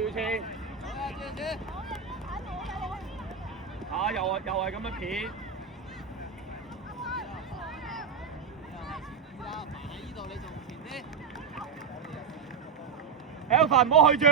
趙先。啊，又係咁樣片。Alpha 唔好去住。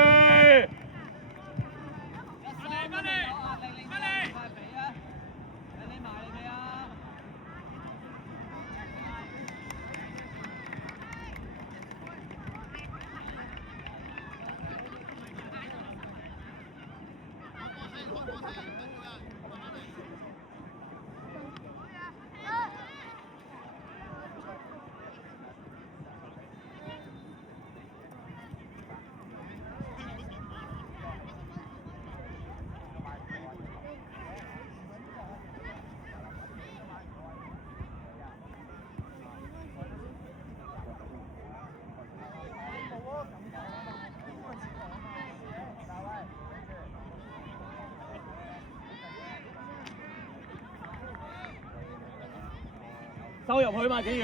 收入去嘛，景瑜。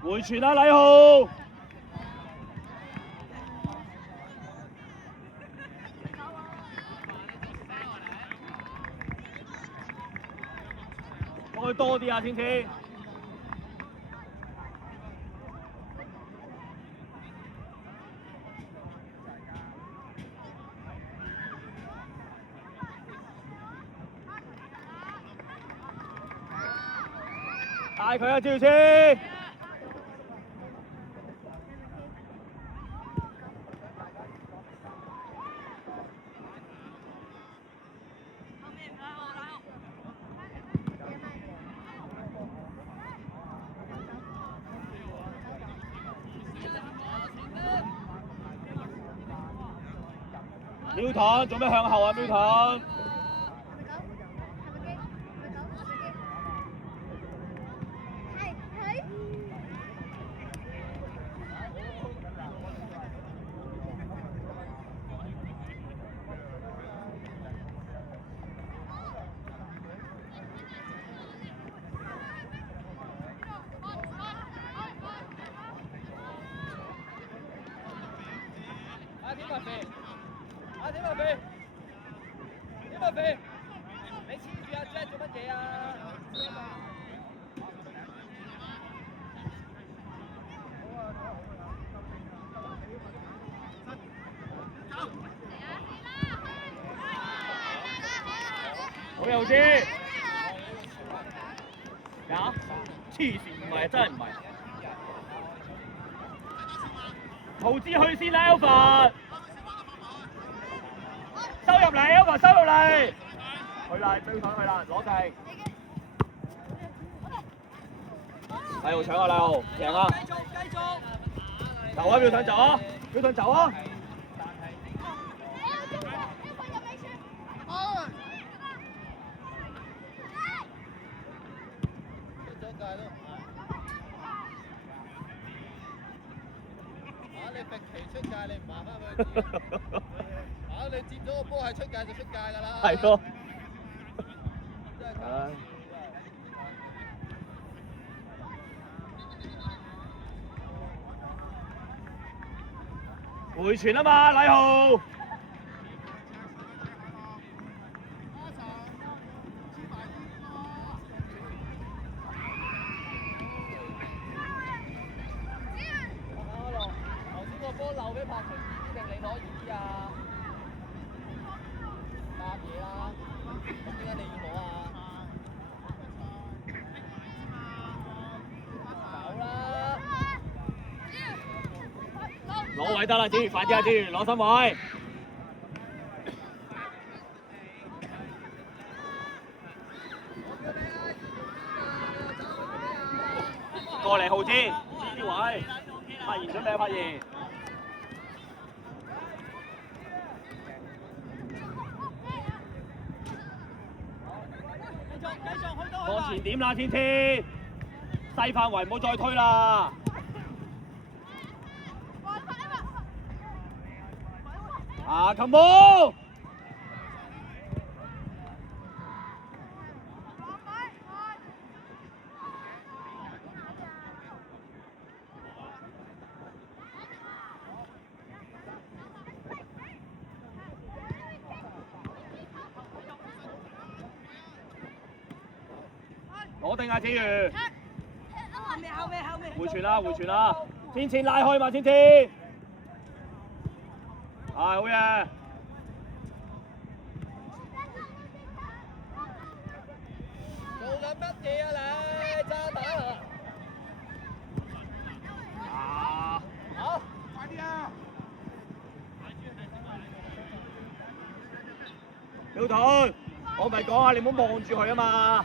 回傳啊，禮浩。再多啲啊，天天。帶佢啊，趙先。苗盾做咩向後啊？苗盾。好有啲。呀？黐線唔係，真係唔係。陶之去先啦 ，Alpha。收入嚟 ，Alpha 收入嚟。去啦，追上去啦，攞定。禮豪搶啊，禮豪，贏啊！繼續。走啊，苗盾走啊，苗盾走啊！你逼其出界，你唔麻翻佢。你接咗個波係出界就出界㗎啦。係咯。真係搞。回傳啊嘛，禮豪。波漏俾柏晴定你攞二啊？搭嘢啦，咁點解你要攞啊？走啦！攞位得啦，子瑜快啲啊，子瑜攞身位。過嚟浩天，呢位，發言準備啊，發言。往前點啦，天天，細範圍唔好再推啦。啊，琴波！攞定啊，子瑜！後尾。回傳啦，回傳啦！天前拉開嘛，天天。係好嘢。做緊乜嘢啊你？渣打啊！啊！好，快啲啊！小盾，我咪講啊，你唔好望住佢啊嘛，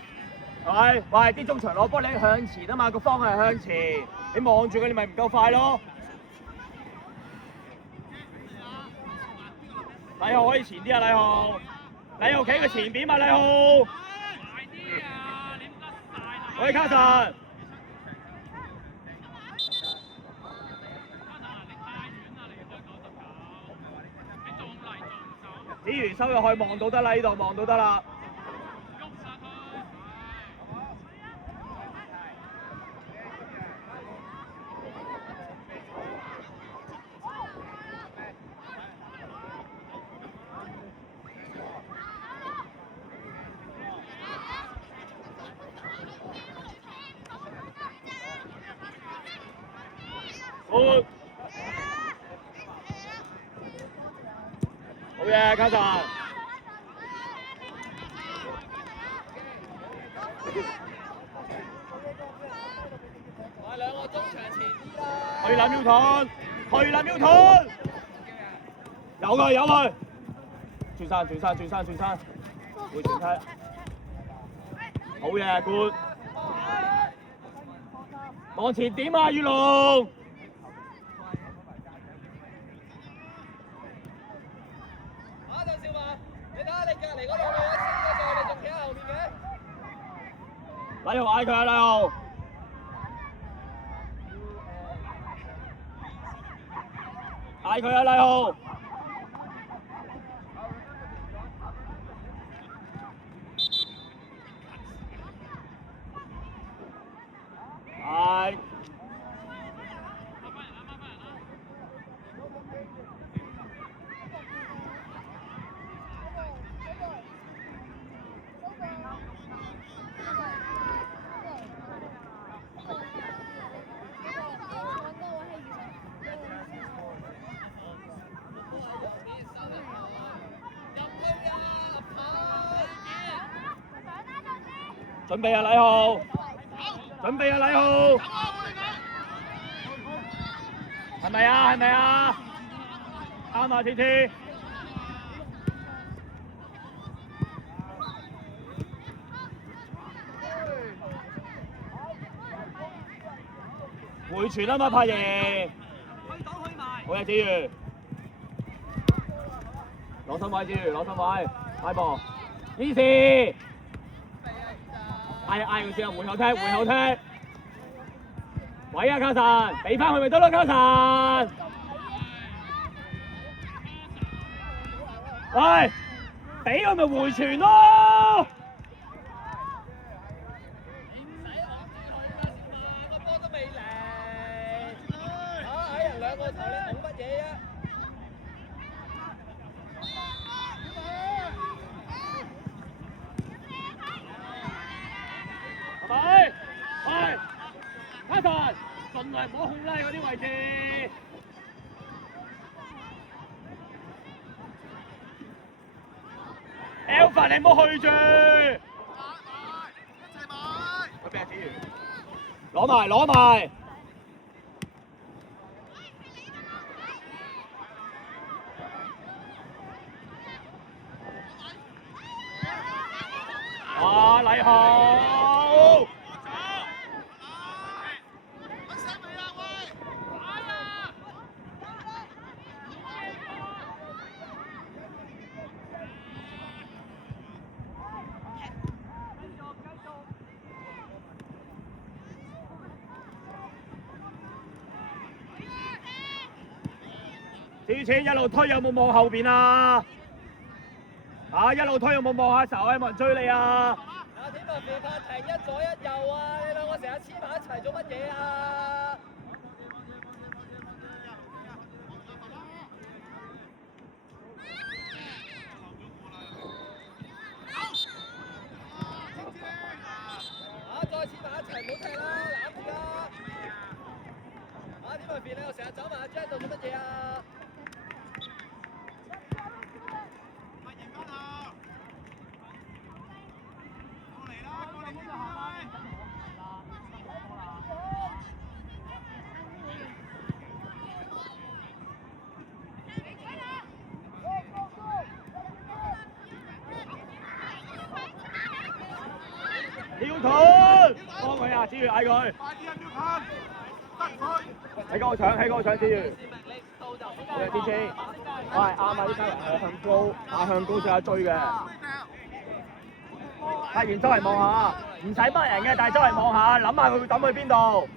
係咪？喂，啲中場攞波你向前啊嘛，個方向係向前，你望住佢，你咪唔夠快咯。禮號可以前啲啊，禮號，禮號企佢前邊嘛，禮號。快啲啊！你唔得晒啦。喂，卡神。子瑜收入去望到得啦，呢度望到得啦。好嘢，卡神。我兩個中場前啲啦。去林耀盾，去林耀盾。有佢，有佢。轉身，轉身，轉身，轉身。會傳踢。好嘢 ，good。往前點啊，月龍！啊，鄧少文，你睇下你隔離嗰兩個人升咗上，你仲企喺後面嘅？禮號嗌佢啊，禮號！嗌佢啊，禮號！係。準備啊，禮號！準備啊，禮號！係咪啊？係咪啊？啱啊，次次。回傳啊嘛，柏爺。好嘢，子瑜。攞身位，子瑜，攞身位，快步。easy。嗌佢先啊！回後踢，回後踢。喂啊，卡神，俾翻佢咪得咯，卡神。喂，俾佢咪回傳咯。個波都未嚟。啊！矮人兩個頭，你講乜嘢啊？係咪？係，卡神，盡量唔好控拉嗰啲位置。Alpha 你唔好去住。佢俾人子瑜。攞埋，攞埋。啊，禮號！之前一路推有冇望後邊啊？啊！一路推有冇望下仇？有冇人追你啊？阿天文肥拍停一左一右啊！你兩個成日黐埋一齊做乜嘢啊？啊！邊你又成日走埋阿 Jack 度做乜嘢啊？跳盾，幫佢啊！子瑜嗌佢。喺嗰個搶，喺嗰個搶，子瑜。我哋天天，我係啱啊！啲西人係向高，向高上下追嘅。發現周圍望下，唔使幫人嘅，但係周圍望下，諗下佢會抌去邊度。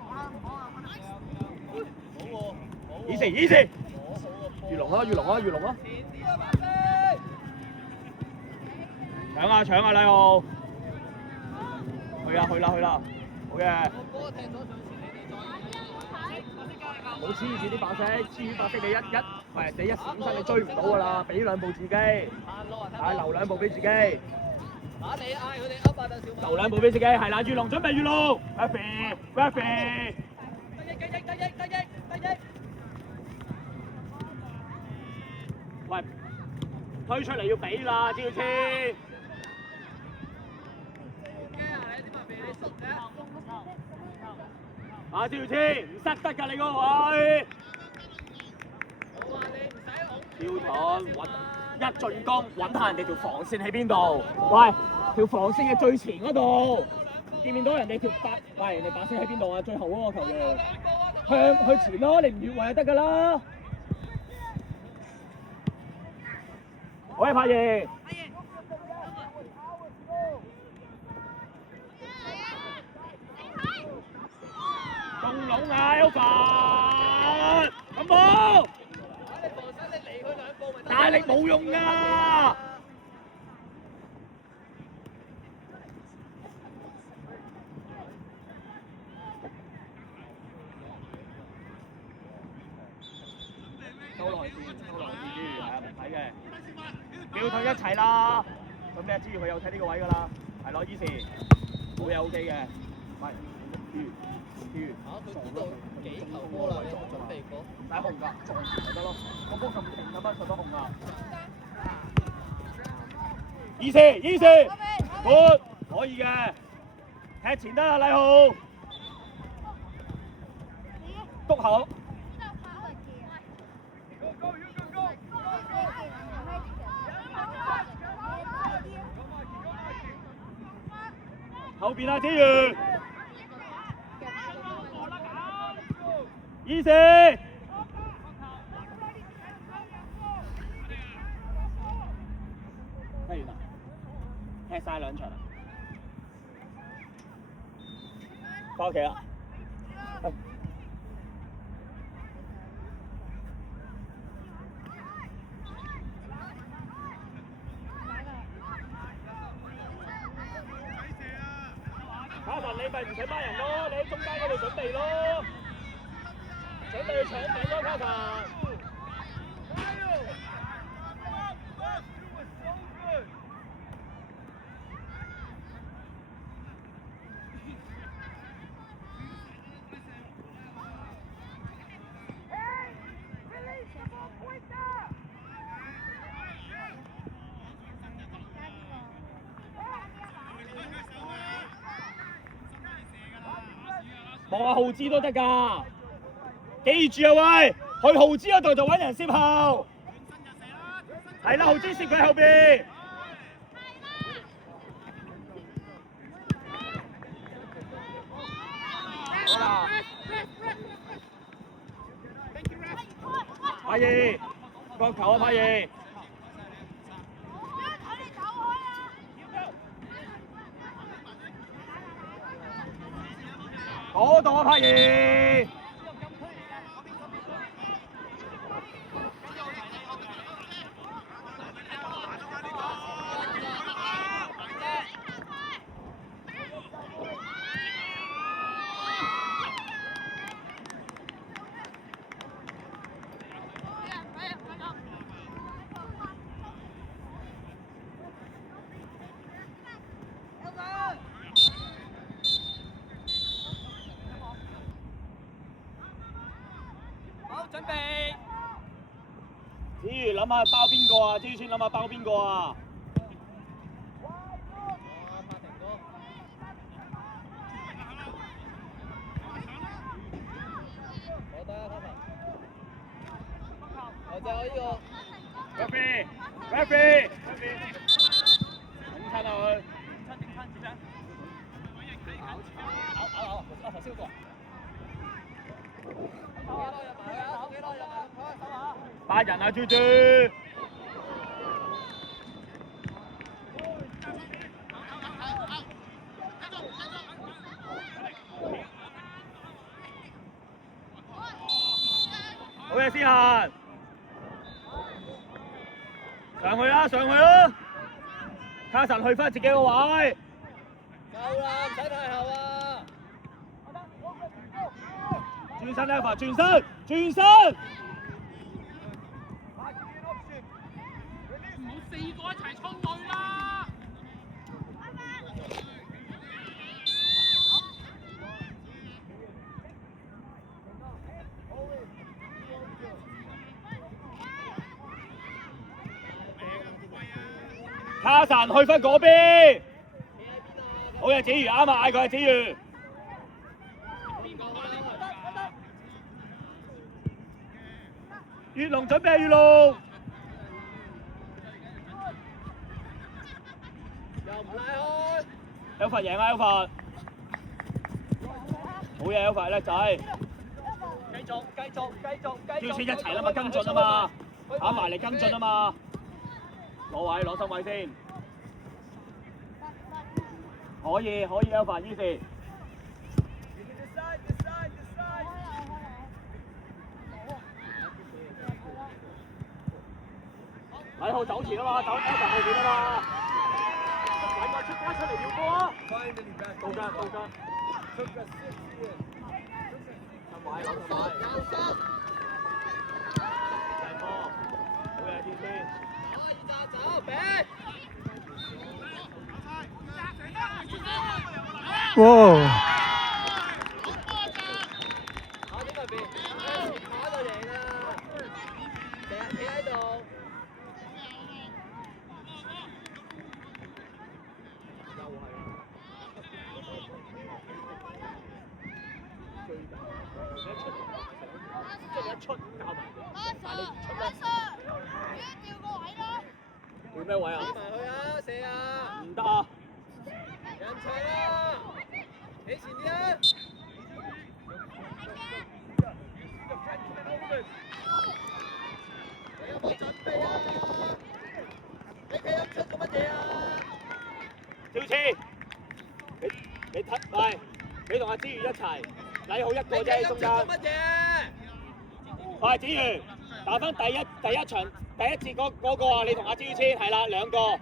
easy，越龍啊，越龍啊，越龍啊！搶啊搶啊，禮豪！去啦，好嘅。冇黐住啲白色，黐住白色你一閃身你追唔到㗎啦，俾兩步自己，留兩步俾自己。你嗌佢哋噏啊，鄧小文。留兩步俾自己，係啦，越龍準備越龍 ，Raffy。得益。喂，推出嚟要俾啦，知唔知？啊，趙天唔塞得㗎你嗰個位。跳盾揾一進攻揾下人哋條防線喺邊度？喂，條防線嘅最前嗰度，見唔見到人哋條喂，人哋把線喺邊度啊？最後嗰個球員向去前咯，你唔越位就得㗎啦。好嘅，柏爺。中籠啊，好煩！咁冇，大力冇用㗎。收內線之餘係啊，唔睇嘅。秒退一齊啦！咁你知佢有睇呢個位㗎啦，係咯，依時冇嘢 OK 嘅，係。佢知道幾球波啦，有冇準備過？唔使紅㗎，撞前就得咯。個波咁勁有乜實得紅㗎？easy，good，可以嘅，踢前得啦，禮豪。篤口。後邊啊，子瑜。easy，踢完啦，踢曬兩場啦，翻屋企啦。卡神，你咪唔使班人咯，你喺中間嗰度準備咯。準備去搶頂咯，卡神！望下浩之都得㗎。記住啊喂，去浩之嗰度就揾人攝後，係啦，浩之攝佢後邊。好啦，柏儀，角球啊柏儀。嗰度啊柏儀。準備。子瑜諗下包邊個啊？子瑜先諗下包邊個啊？法庭哥。好得啊，法庭。就呢個。Referee，整親啊佢。頭先嗰個。8人啊，豬豬。好嘢，思涵。上去啦，上去啦！卡神去翻自己個位。夠啦，唔使太後啊！轉身 Alpha， 轉身，轉身。唔好4個一齊衝隊啦！卡神去翻嗰邊。好嘢，子瑜啱啊，嗌佢係子瑜。月龍準備，月龍。又唔拉開。Alpha贏啊 Alpha！好嘢 Alpha 叻仔。繼續一齊啦嘛，跟進啊嘛，打埋嚟跟進啊嘛。攞身位先。可以 Alpha 於是。禮號走前啊嘛，走 Alpha 後邊啊嘛。揾個出街出嚟跳波啊！到㗎。埋手埋。大波，好嘢天先。走，俾。哇！跑點入邊？跑就贏啦！成日企喺度。一出教埋佢，但係你唔出咧，調咩位啊？埋去啊，射啊！唔得啊！人齊啦，企前啲啊！你有冇準備啊？你企入出做乜嘢啊？趙熾，你睇，喂，你同阿子瑜一齊，禮好一個啫，中間。乜嘢？喂，子瑜，打翻第一場第一節嗰個啊，你同阿朱千係啦，兩個。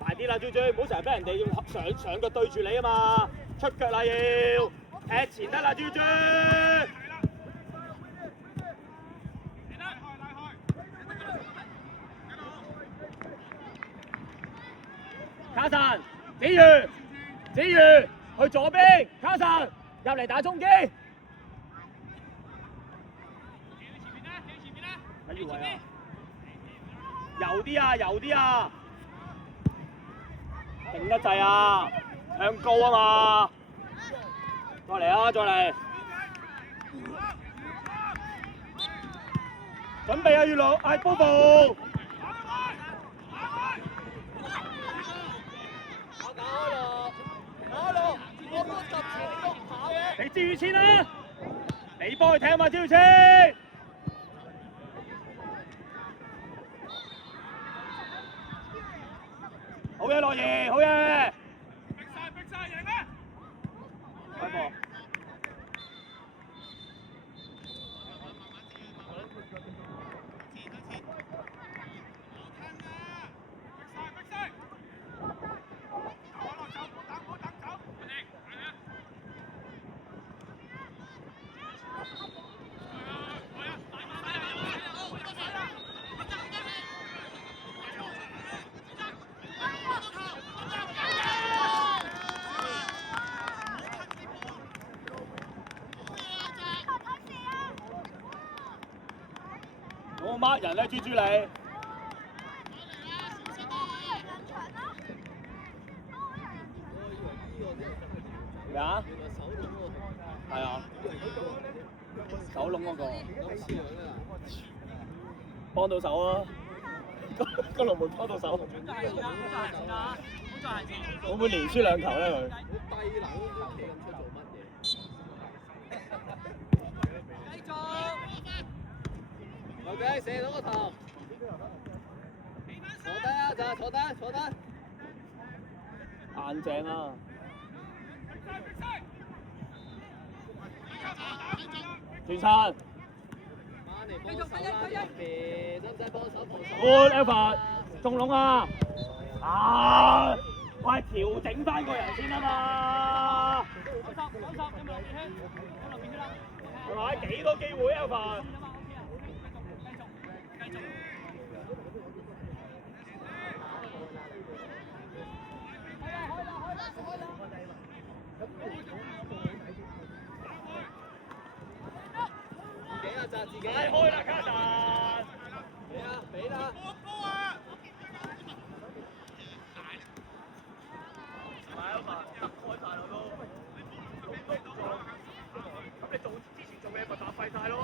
大啲啦，朱朱，唔好成日俾人哋要上腳對住你啊嘛，出腳啦要，踢前得啦，朱朱。卡神，子瑜去左邊，卡神入嚟打中堅。喺呢位啊！遊啲啊！定得滯啊！向高啊嘛！再嚟啊！再嚟！準備啊，月龍，嗌波步！你朱宇謙啦，你幫佢踢嘛，朱宇謙。好嘢，樂兒，好嘢。逼晒，贏啦！快波。掹人咧，豬豬你。咩啊？係啊。手窿嗰個。幫到手啊！個龍門幫到手。會唔會連輸2球咧佢？好低能，都企咁出做乜嘢？劉仔射到個頭。坐低啊！就坐低，坐低。硬淨啊！轉身。繼續幫手啦，使唔使幫手扶手Good effort， 中籠啊！啊！喂，調整翻個人先啊嘛！係咪？幾多機會啊？Effort！自己開啦，卡神！俾啊，俾啦！係啊嘛，開晒啦都。咁你做之前做嘅咪白費晒咯。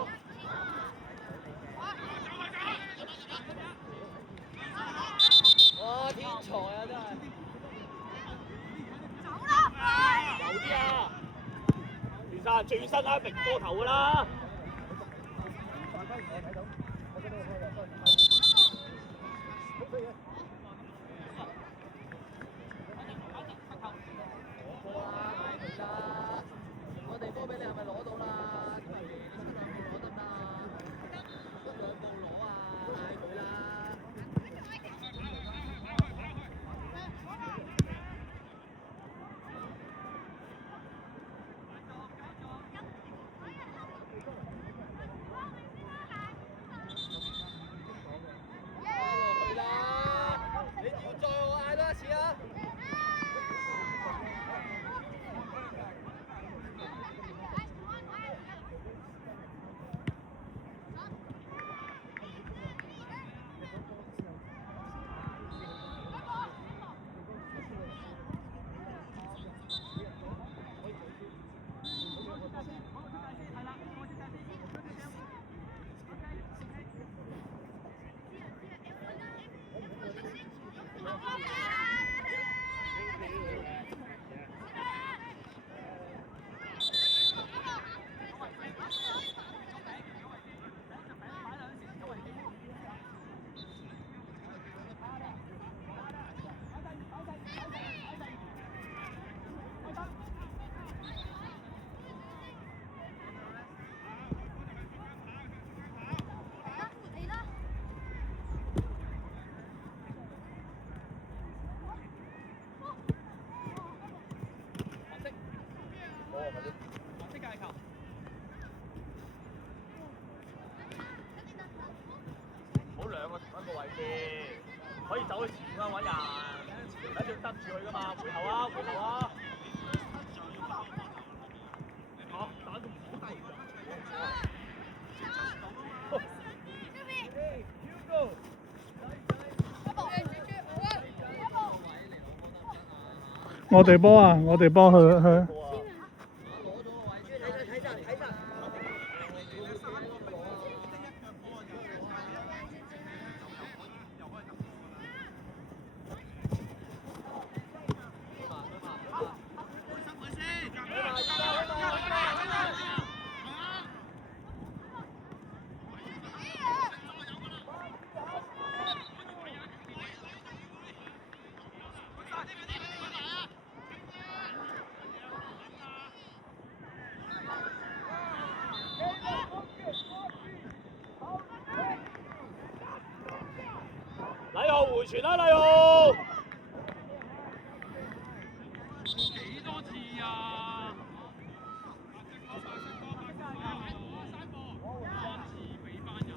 哇！天才啊，真係！走啦！有啲啊！其實最新啊，明多頭㗎啦。我哋波俾你係咪攞到啦？出兩步攞得唔得啊？出2步攞啊！嗌佢啦！你要再我嗌多一次啊！可以走去前啊揾人，一定要得住佢噶嘛，回頭啊，回頭啊！打到唔好低我哋波啊！我哋波去。禮號回傳啦，禮號！幾多次啊？俾翻人。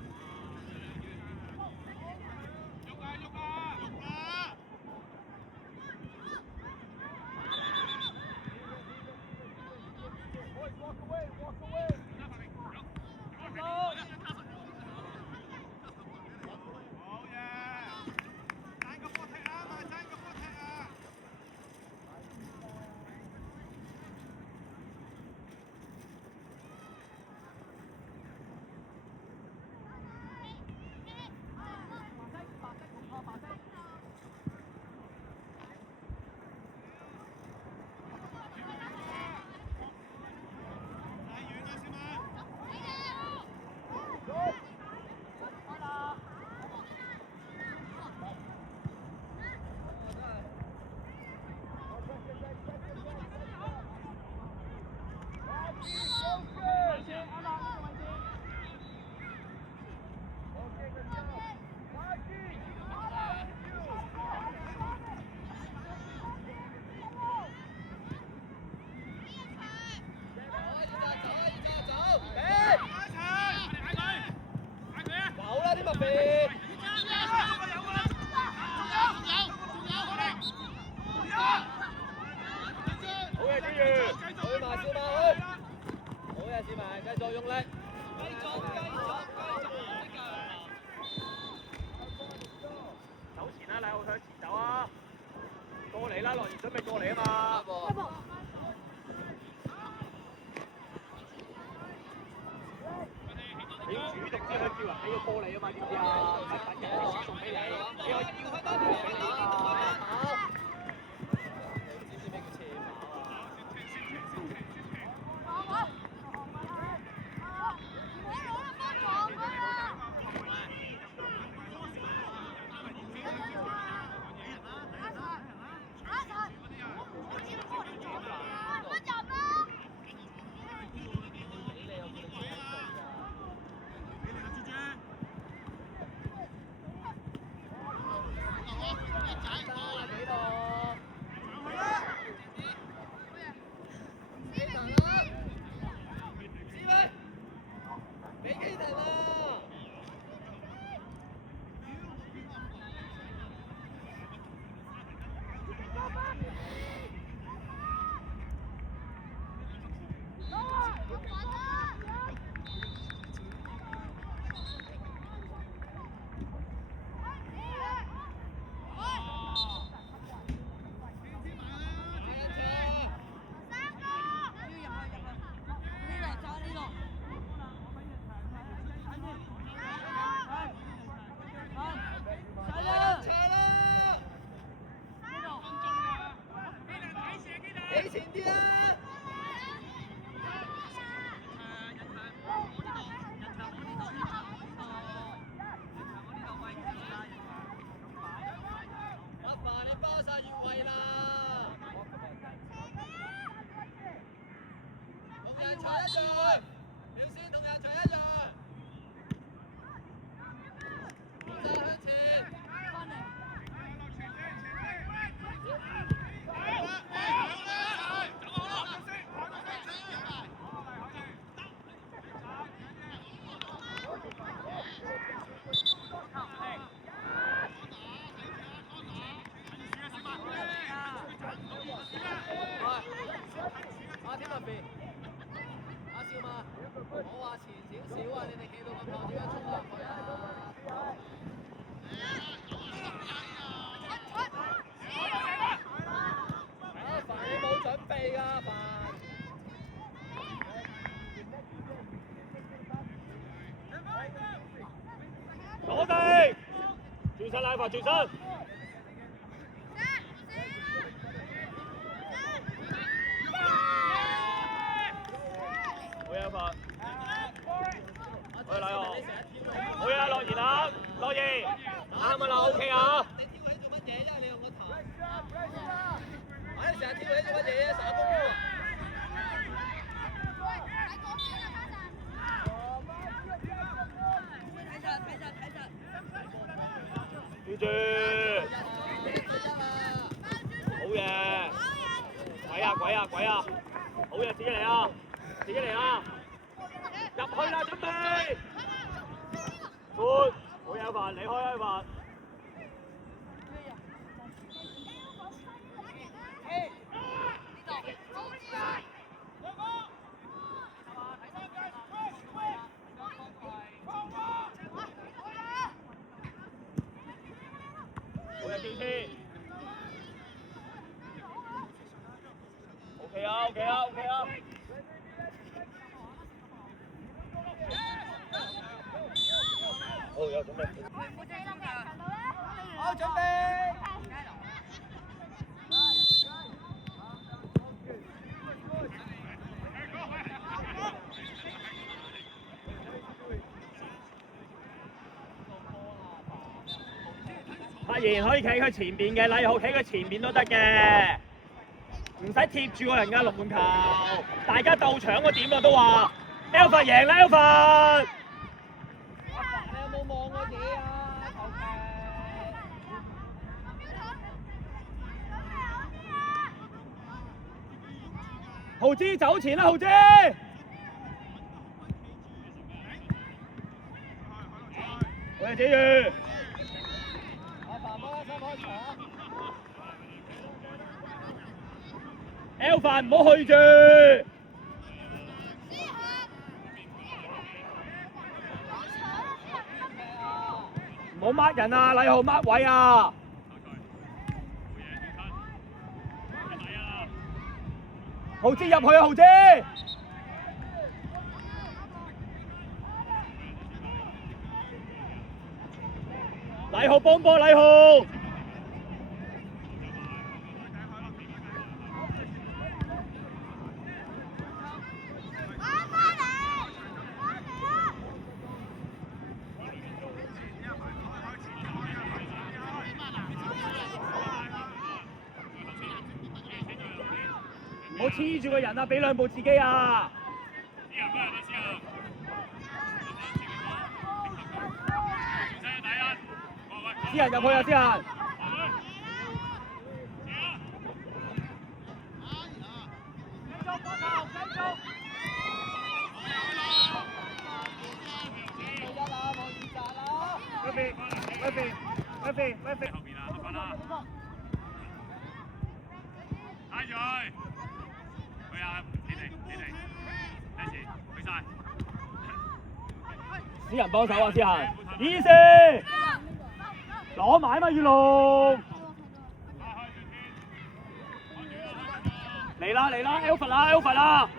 去埋小馬去，好嘅，志文，繼續用力。走前啦，禮後向前走啊！過嚟啦，樂兒準備過嚟啊嘛！你要主動啲去叫人俾個波你啊嘛，知唔知啊？唔係等人哋送俾你，你可以叫佢多啲俾你啊！知唔知咩叫斜馬啊？俾前啲啊！阿爸，你包晒越位啦！同人齊一樣，條線同人齊一樣。向前。阿天文邊？阿少嘛？我話前少少啊！你哋企到咁後，點樣衝落去啊？阿凡你冇準備㗎，阿凡。坐地，轉身拉法，轉身。好嘢，法。好嘢，禮豪。好嘢，樂兒啊，樂兒。啱啊啦 ，OK 啊。你跳起做乜嘢？因為你用個頭。哎，成日跳起做乜嘢啊？耍波啊！記住，好嘢，鬼啊鬼啊鬼啊，好嘢，自己嚟啊，自己嚟啊，入去啦，準備，闊，好嘢，凡，你開開凡。好嘢，健師 ，OK 啊 ，OK 啊 ，OK 啊。好，有準備。好，準備。發言可以企佢前面嘅，禮號企佢前面都得嘅，唔使貼住個人家龍門球，大家鬥搶個點啦都話 ，Alpha 贏啦 Alpha。你有冇望我嘢啊？豪芝走前啦，豪芝。我哋子瑜。Alpha 唔好去住，唔好抹人啊！禮號抹位啊！豪之入去啊！豪之，禮號幫波禮號。唔好黐住個人啊！俾兩步自己啊！私人入去啊！私人。私人幫手啊！私人，easy，攞埋嘛，月龍。嚟啦嚟啦 ，Alpha 啦 Alpha 啦，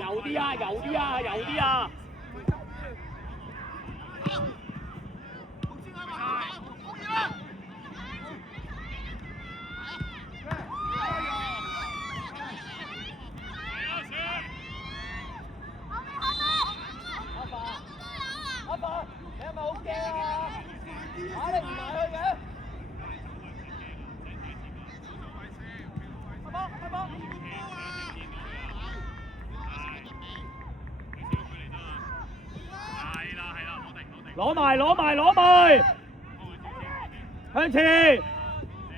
油啲啊油啲啊油啲啊！攞埋攞埋攞埋，向前，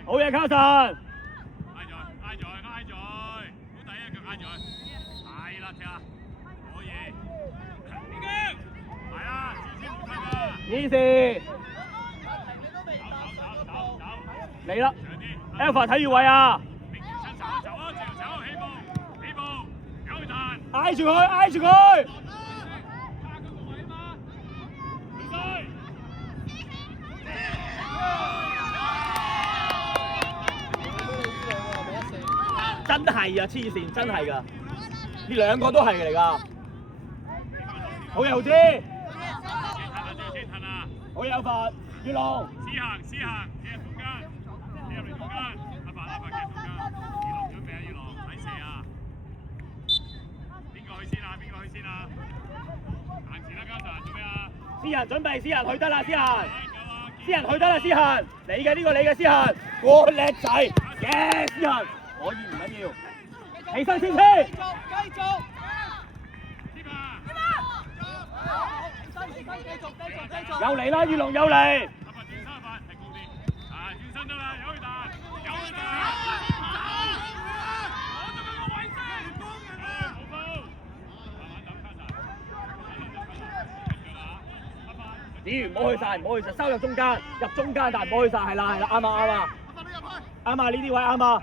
好嘢卡神。挨住，好底啊，腳挨住，係啦，踢啦，可以，邊腳，係啦，先唔得㗎。easy，嚟啦 ，Alpha 睇住位啊！走，起步，有佢彈，挨住佢，挨住佢。真係啊！黐線，真係㗎，呢兩個都係嚟㗎。好嘢，豪之，好嘢，有罰，月龍。試行，企入中間，阿爸企中間，月龍準備啊，月龍睇射啊！邊個去先啊？行前啦，嘉臣做咩啊？私人準備，私人去得啦，私人去得啦，私人，你嘅呢個你嘅私人，我叻仔，嘅私人。可以唔緊要，起身先先。繼續。又嚟啦，月龍又嚟。轉身得啦，有佢彈。子瑜唔好去晒，收入中間，但係唔好去晒，係啦，啱啊，呢啲位啱啊。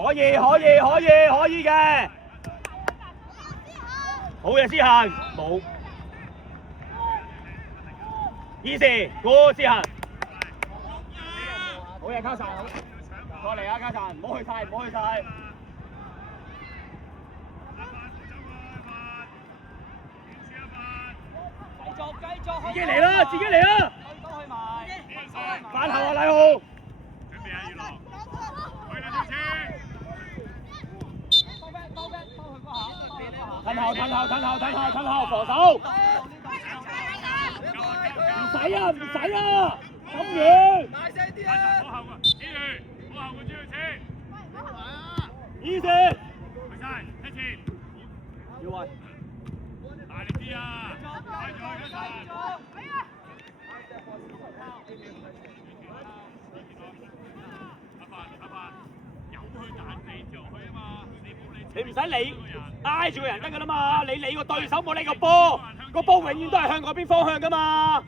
可以嘅，好嘢，思行冇，easy good 思行，好嘢，卡神，再嚟啊，卡神，唔好去晒。自己嚟啦，反後啊，禮號。準備啊，月龍，去啦，跳車。褪後，防守。唔使啊，咁遠。大聲啲啊！好後啊，好後轉去車。easy。去晒，一前。要位。大力啲啊！快咗，阿爸，由佢彈地着去啊嘛，你唔使理，挨住個人得噶啦嘛，你理個對手冇理個波，個波永遠都係向嗰邊方向噶嘛。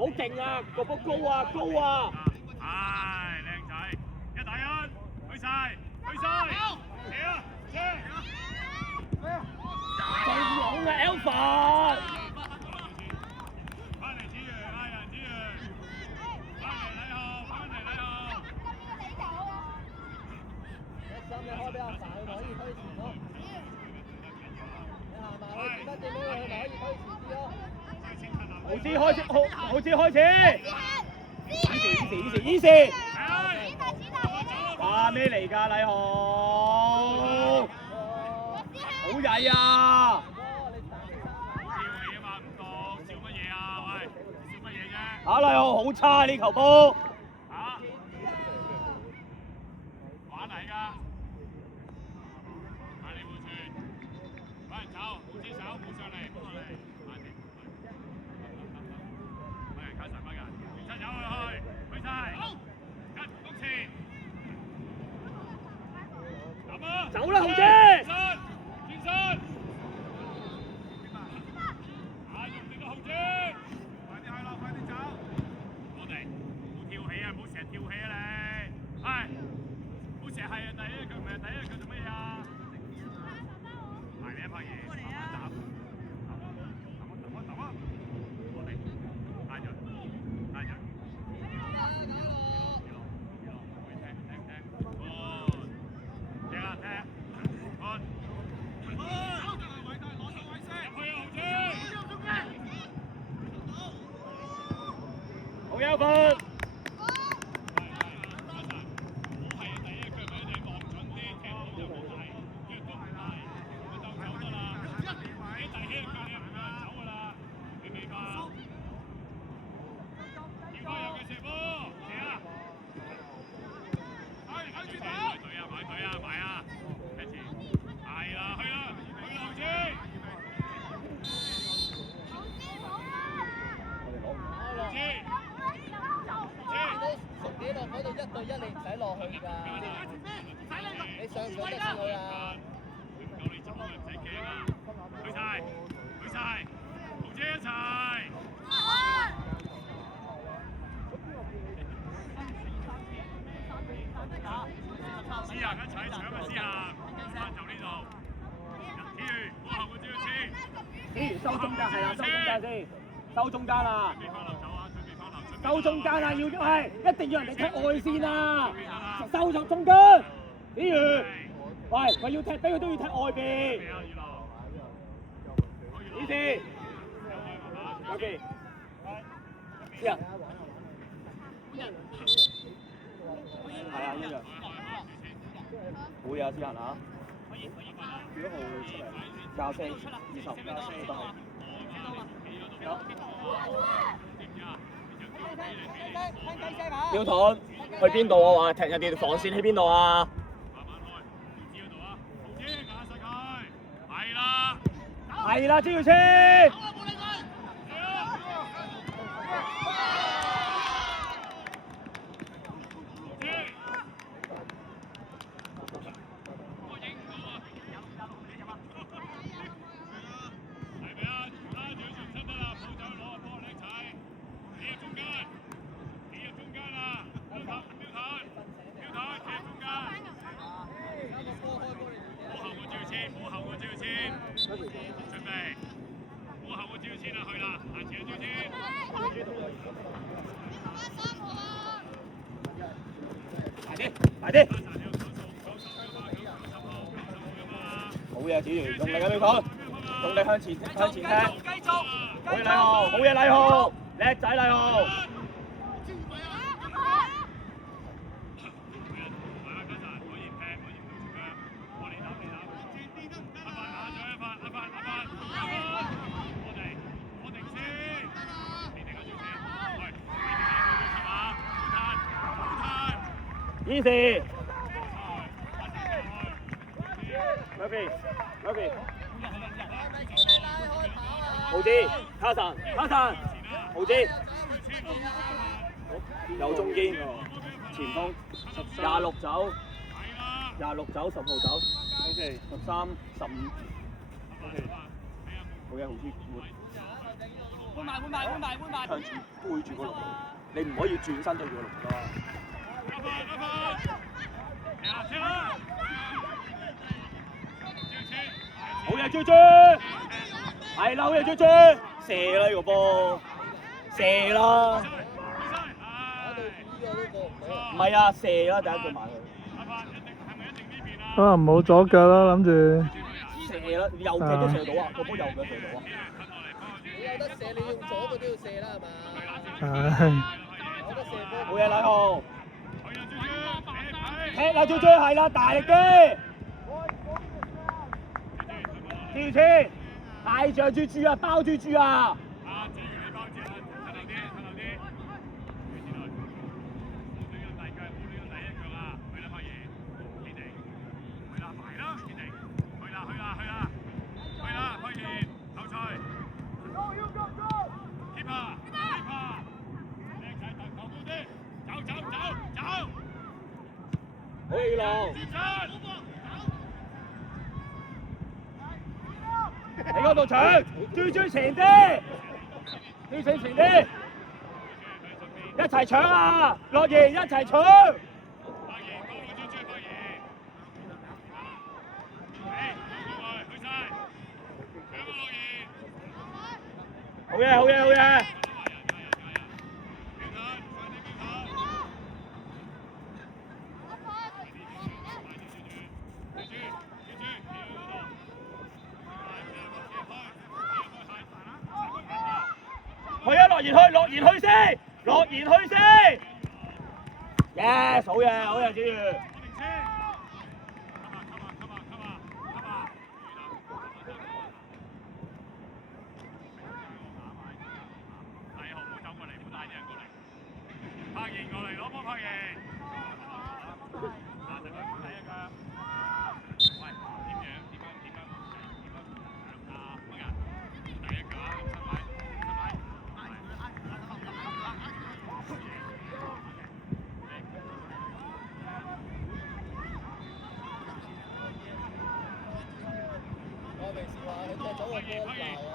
好勁啊！個波高啊，高啊！唉，靚仔，一打一，去晒，去晒，射啊，射！最勇嘅 Alpha。翻嚟子瑜，拉人子瑜，翻嚟禮後，翻嚟禮後。心你開比較大，可以推前咯。你行埋去得正嗰個，咪可以推前啲咯。豪子開始，豪子開始。easy。哇！咩嚟㗎，禮豪？好曳啊！啊！禮豪好差呢球波。玩嚟㗎，快啲換傳，揾人走，好支手，冇上嚟，冇落嚟，快啲，揾人卡實乜㗎？全身有去晒，跟谷前，咁啊，走啦，豪姐！轉身，啊，用你個豪姐，快啲去啦，快啲走，我哋唔好跳起啊，唔好成日跳起啊你，係。好似係啊，第一腳唔係第一腳做咩啊？埋你一拍嘢，慢慢打，揼啊！我哋拉人，會踢，踢啊踢，好啊，好有分。嗰度1對1你唔使落去㗎，你上唔上得先去啊？夠你走啊，唔使驚啊！去晒，豪姐一齊。思行一齊搶啊！思行，翻就呢度。天宇，我後個招先。天宇收中間係啦，收中間先，收中間啦。收中間啊！要係一定要人哋踢外線啊！收咗中間，天宇，喂，佢要踢，俾佢都要踢外邊。easy，有邊？係啊，呢樣。會啊，思行啊！幾多號出嚟？24、20、都係。標盾去邊度啊？話踢人哋條防線喺邊度啊？係啦，招耀清。快啲！好嘢，子瑜，用力啊，標盾，用力向前踢。好嘢，禮豪，好嘢，禮豪，叻仔，禮豪。easy，Murphy，豪子，卡神，豪子，有中堅，前鋒，26走，10號走，OK， 13、15 ，OK，好嘅，豪子。向住背住個龍，你唔可以轉身對住個龍咯。好嘢，追追，係啦，好嘢，追追，射啦呢個波，射啦。唔係啊，射啦，第一個埋去。可能冇左腳啦，諗住。射啦，右腳都射到啊！個波右腳射到啊！你有得射，你用左腳都要射啦，係嘛？唉。有得射波。好嘢，禮豪。踢啦，追追係啦，大力啲。跳前，大象豬豬啊，包豬豬啊！好嘢，龍。喺嗰度搶，追追前啲，追前啲，一齊搶啊！樂兒一齊搶。好嘢，好嘢，好嘢！去啊！樂言去，樂言去先，樂言去先。Yes， 好嘢，好嘢，子瑜。我平時話佢踢咗個波鬧啊，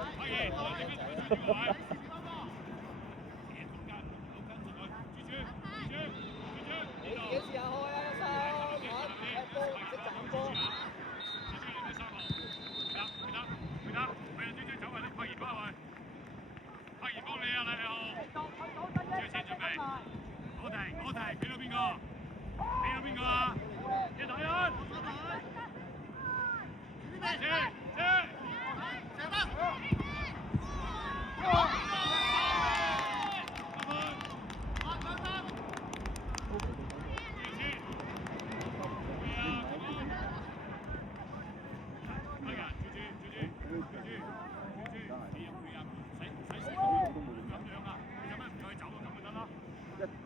你自己試下開啊，手踢波唔識斬波。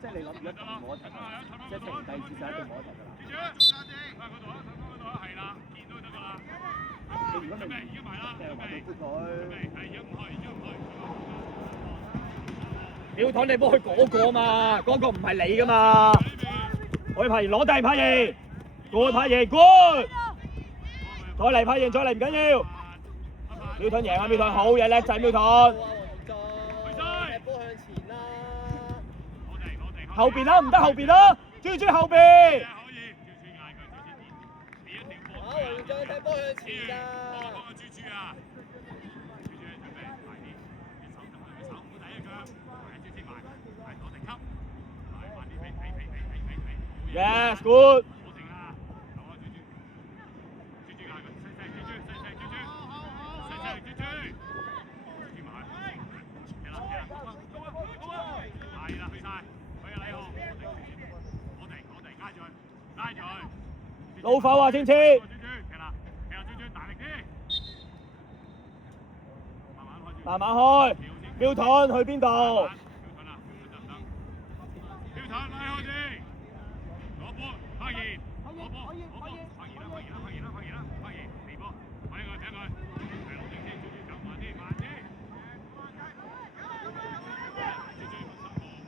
即係你諗住一定冇得踢啦，即係停第二次就一定冇得踢㗎啦。係啦，見到得㗎啦。你如果你唔踢埋到出佢，屌堂你幫佢嗰個嘛，嗰個唔係你㗎嘛。我哋拍完攞低拍完，過拍完 good， 再嚟拍完再嚟唔緊要。苗盾贏啊！苗盾好嘢叻仔苗盾。後邊啦，唔得後邊啦，追追後邊。好，黃將踢波向前㗎。Yes, good。老否啊，千千。慢慢開。苗盾去邊度？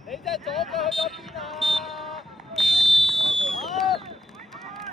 你隻左腳去咗邊啊？